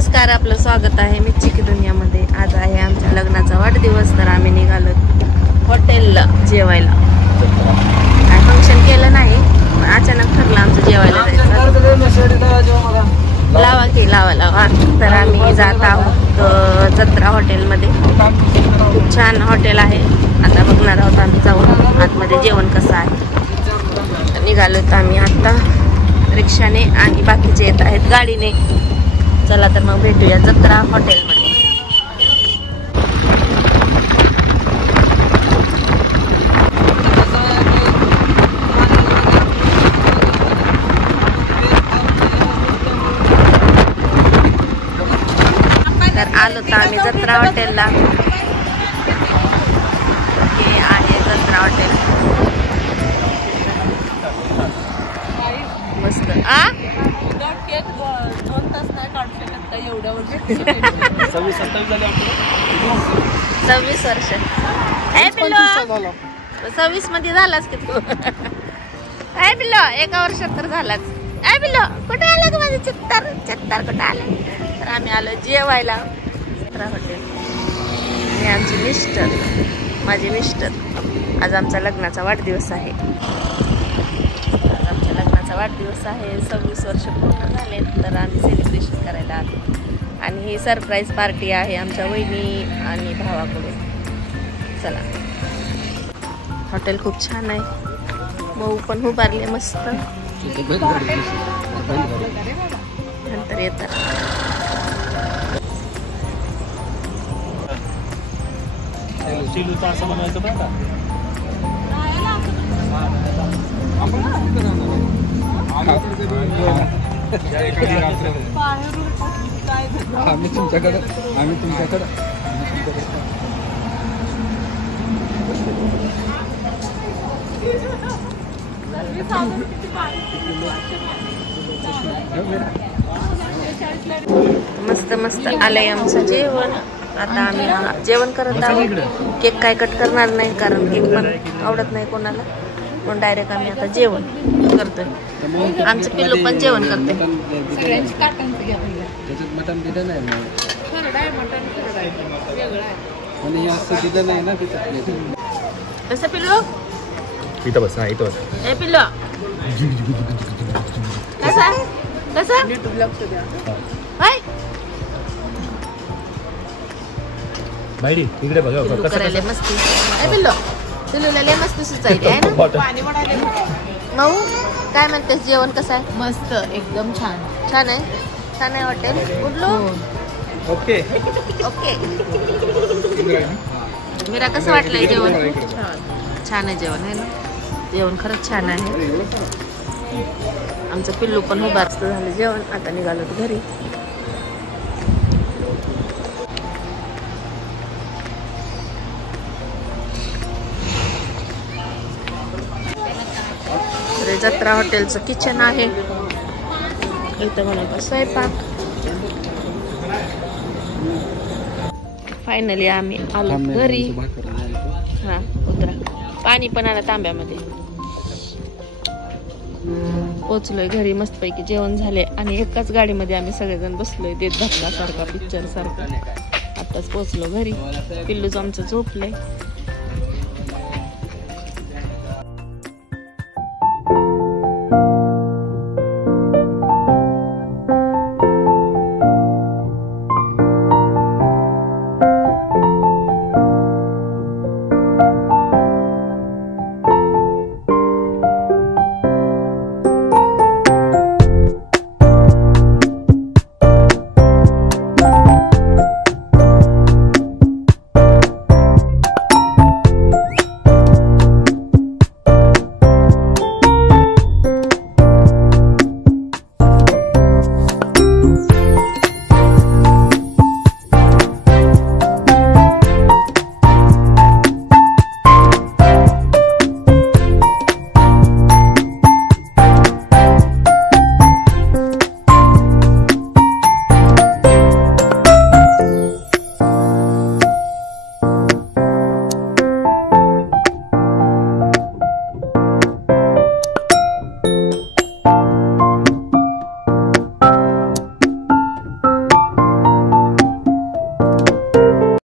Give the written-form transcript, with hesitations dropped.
नमस्कार, आपलं स्वागत आहे मिच्चिकी दुनियामध्ये। आज आहे आमच्या लग्नाचा वाढदिवस, तर आम्ही निघालो हॉटेलला जेवायला। काय फंक्शन केलं नाही, अचानक ठरलं आमचं जेवायला जायचं। लावा की लावा। तर आम्ही जात आहोत जत्रा हॉटेलमध्ये। खूप छान हॉटेल आहे, आता बघणार आहोत आम्ही जाऊन आतमध्ये जेवण कसं आहे। निघालोत आम्ही आता रिक्षाने आणि बाकीचे येत आहेत गाडीने। चला तर मग भेटूया जत्रा हॉटेलमध्ये। तर आलो तर आम्ही जत्रा हॉटेलला। हे आहे जत्रा हॉटेल, मस्त। 2 तास नाही काढू शकत का एवढ्या वर्ष? 26 वर्ष। 26 मध्ये झालाच की तू। काय पिल्लो, 1 वर्षात तर झालाच। काय पिल्लो, कुठे आला का माझं चित्तर कुठे आलं? तर आम्ही आलो जेवायला जत्रा हॉटेल। आणि आमचे मिस्टर, माझे मिस्टर, आज आमचा लग्नाचा वाढदिवस आहे। वाढदिवस आहे, 26 वर्ष पूर्ण झाले, तर आम्ही सेलिब्रेशन करायला आलो। आणि ही सरप्राईज पार्टी आहे आमच्या वहिनी आणि भावाकडून। चला, हॉटेल खूप छान आहे, मऊ पण उभारले मस्त। नंतर येतात आम्ही तुमच्याकडे मस्त मस्त आलंय आमचं जेवण। आता आम्ही जेवण करत आहोत। केक काय कट करणार नाही, कारण केक पण आवडत नाही कोणाला, म्हणून डायरेक्ट आम्ही आता जेवण करतोय। आमचं पिल्लू पण जेवण करते। कसं पिल्लू? इथं बस, इथं बस। ए पिल्लू, कसं कसं? बाई इकडे बघा करायला मस्ती। ए पिल्लू, पिल्लूला लय मस्त सुचायली आहे ना। मऊ, काय म्हणतेस, जेवण कसं आहे? मस्त, एकदम छान। छान आहे, छान आहे हॉटेल। उडलो ओके ओके। मीरा, कसं वाटलंय जेवण? छान आहे जेवण, आहे ना? जेवण खरंच छान आहे। आमचं पिल्लू पण उभारत झालं जेवण, आता निघालो घरी। जत्रा हॉटेलचं किचन आहे, इथं बनवता स्वयंपाक। फायनली आम्ही आलो घरी। हा, उतरा। पाणी पण आलं तांब्यामध्ये। पोचलोय घरी, मस्तपैकी जेवण झाले आणि एकाच गाडीमध्ये आम्ही सगळेजण बसलोय, देत धक्का सारखा, पिक्चर सारखा। आताच पोचलो घरी। पिल्लूच आमचं झोपलंय।